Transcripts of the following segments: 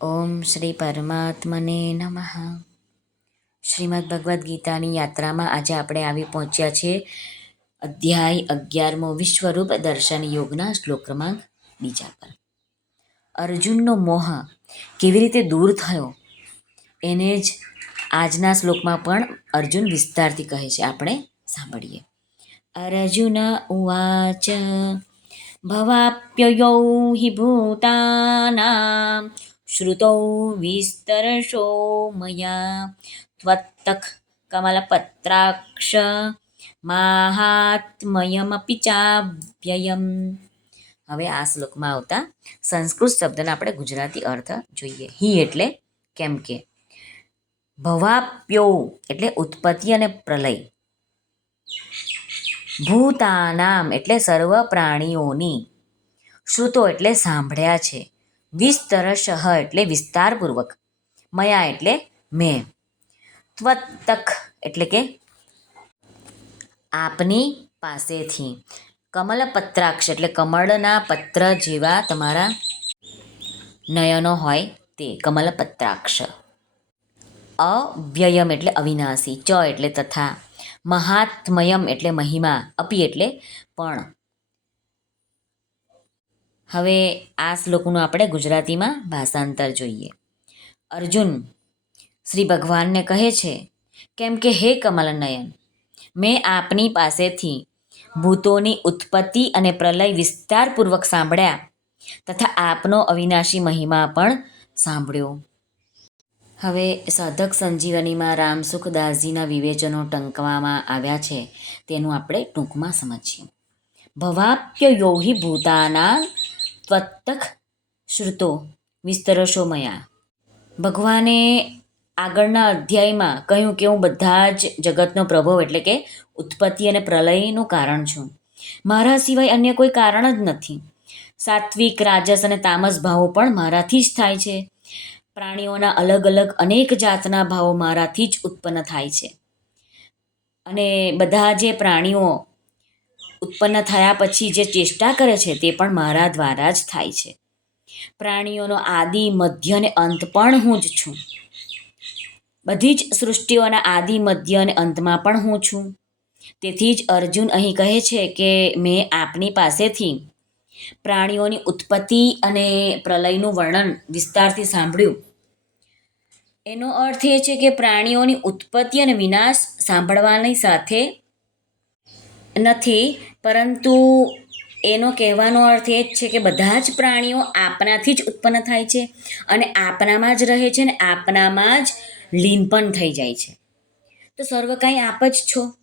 ઓમ શ્રી પરમાત્મને નમઃ. શ્રીમદ ભગવદ્ ગીતાની યાત્રામાં આજે આપણે આવી પહોંચ્યા છીએ અધ્યાય અગિયારમો વિશ્વરૂપ દર્શન યોગના શ્લોક ક્રમાંક બીજા પર. અર્જુનનો મોહ કેવી રીતે દૂર થયો? એને જ આજના શ્લોકમાં પણ અર્જુન વિસ્તારથી કહે છે. આપણે સાંભળીએ. અર્જુન ઉવાચ ભવાપ્યયૌ હિ ભૂતાનાં શ્રુતૌ વિસ્તરશો મયા ત્વત્તક કમલપત્રાક્ષ માહાત્મયમપી ચાવ્યયમ હવે આ શ્લોકમાં આવતા સંસ્કૃત શબ્દના આપણે ગુજરાતી અર્થ જોઈએ. હિ એટલે કેમ કે? ભવાપ્યો એટલે ઉત્પત્તિ અને પ્રલય. ભૂતાનામ એટલે સર્વ પ્રાણીઓની. શ્રુતો એટલે સાંભળ્યા છે. વિસ્તરશઃ એટલે વિસ્તારપૂર્વક. મયા એટલે મેં. ત્વત્તક એટલે કે આપની પાસેથી. કમલપત્રાક્ષ એટલે કમળના પત્ર જેવા તમારા નયનો હોય તે કમલપત્રાક્ષ. અવ્યયમ એટલે અવિનાશી. ચ એટલે તથા. મહાત્મયમ એટલે મહિમા. અપી એટલે પણ. હવે આ શ્લોકનું આપણે ગુજરાતીમાં ભાષાંતર જોઈએ. અર્જુન, શ્રી ભગવાનને કહે છે, કેમ કે હે કમલનયન, મેં આપની પાસેથી ભૂતોની ઉત્પત્તિ અને પ્રલય વિસ્તારપૂર્વક સાંભળ્યા તથા આપનો અવિનાશી મહિમા પણ સાંભળ્યો. હવે સાધક સંજીવનીમાં રામસુખદાસજીના વિવેચનો ટંકવામાં આવ્યા છે, તેનું આપણે ટૂંકમાં સમજીએ. ભવાપ્ય યોહી ભૂતાના ત્વત્તક શ્રુતો વિસ્તરશો મયા ભગવાને આગળના અધ્યાયમાં કહ્યું કે હું બધા જ જગતનો પ્રભવ એટલે કે ઉત્પત્તિ અને પ્રલયનું કારણ છું. મારા સિવાય અન્ય કોઈ કારણ જ નથી. સાત્વિક, રાજસ અને તામસ ભાવો પણ મારાથી જ થાય છે. પ્રાણીઓના અલગ અલગ અનેક જાતના ભાવો મારાથી જ ઉત્પન્ન થાય છે. અને બધા જે પ્રાણીઓ ઉત્પન્ન થયા પછી જે ચેષ્ટા કરે છે તે પણ મારા દ્વારા જ થાય છે. પ્રાણીઓનો આદિ, મધ્ય અને અંત પણ હું જ છું. બધી જ સૃષ્ટિઓના આદિ, મધ્ય અને અંતમાં પણ હું છું. તેથી જ અર્જુન અહીં કહે છે કે મેં આપની પાસેથી પ્રાણીઓની ઉત્પત્તિ અને પ્રલયનું વર્ણન વિસ્તારથી સાંભળ્યું. એનો અર્થ એ છે કે પ્રાણીઓની ઉત્પત્તિ અને વિનાશ સાંભળવાની સાથે નથી, પરંતુ એનો કહેવાનો અર્થ એ જ છે કે બધા જ પ્રાણીઓ આપણાથી જ ઉત્પન્ન થાય છે અને આપણામાં જ રહે છે અને આપણામાં જ લીન પણ થઈ જાય છે. તો સર્વ કાંઈ આપ જ છો?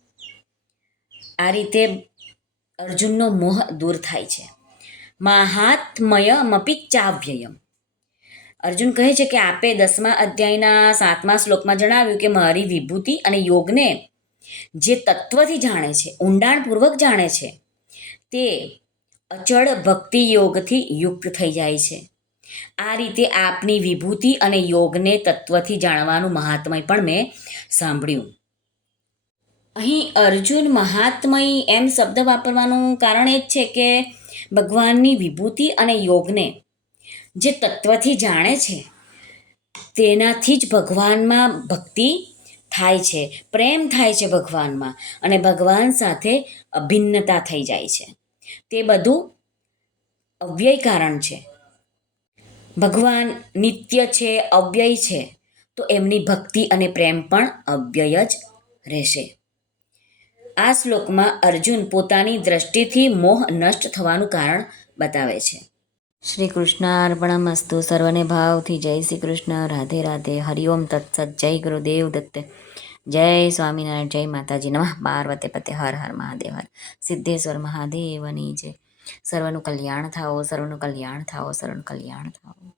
આ રીતે અર્જુનનો મોહ દૂર થાય છે. માહાત્મયમપી ચાવ્યયમ અર્જુન કહે છે કે આપે દસમા અધ્યાયના સાતમા શ્લોકમાં જણાવ્યું કે મારી વિભૂતિ અને યોગને જે તત્વથી જાણે છે, ઊંડાણપૂર્વક જાણે છે, તે અચળ ભક્તિ યોગથી યુક્ત થઈ જાય છે. આ રીતે આપની વિભૂતિ અને યોગને તત્વથી જાણવાનું મહાત્મય પણ મેં સાંભળ્યું. અહીં અર્જુન મહાત્મય એમ શબ્દ વાપરવાનું કારણ એ જ છે કે ભગવાનની વિભૂતિ અને યોગને જે તત્વથી જાણે છે, તેનાથી જ ભગવાનમાં ભક્તિ થાય છે, પ્રેમ થાય છે ભગવાનમાં અને ભગવાન સાથે અભિન્નતા થઈ જાય છે. તે બધું અવ્યય કારણ છે. ભગવાન નિત્ય છે, અવ્યય છે, તો એમની ભક્તિ અને પ્રેમ પણ અવ્યય જ રહેશે. આ શ્લોકમાં અર્જુન પોતાની દ્રષ્ટિથી મોહ નષ્ટ થવાનું કારણ બતાવે છે. શ્રી કૃષ્ણાર્પણમસ્તુ સર્વને ભાવથી જય શ્રી કૃષ્ણ રાધે રાધે, હરિઓમ તત્સત, જય ગુરુદેવ દત્ત, જય સ્વામિનારાયણ, જય માતાજી નમઃ, પાર્વતે પતે, હર હર મહાદેવ, હર. સિદ્ધેશ્વર મહાદેવની જય. સર્વનું કલ્યાણ થાઓ, સર્વનું કલ્યાણ થાઓ, સર્વનું કલ્યાણ થાઓ.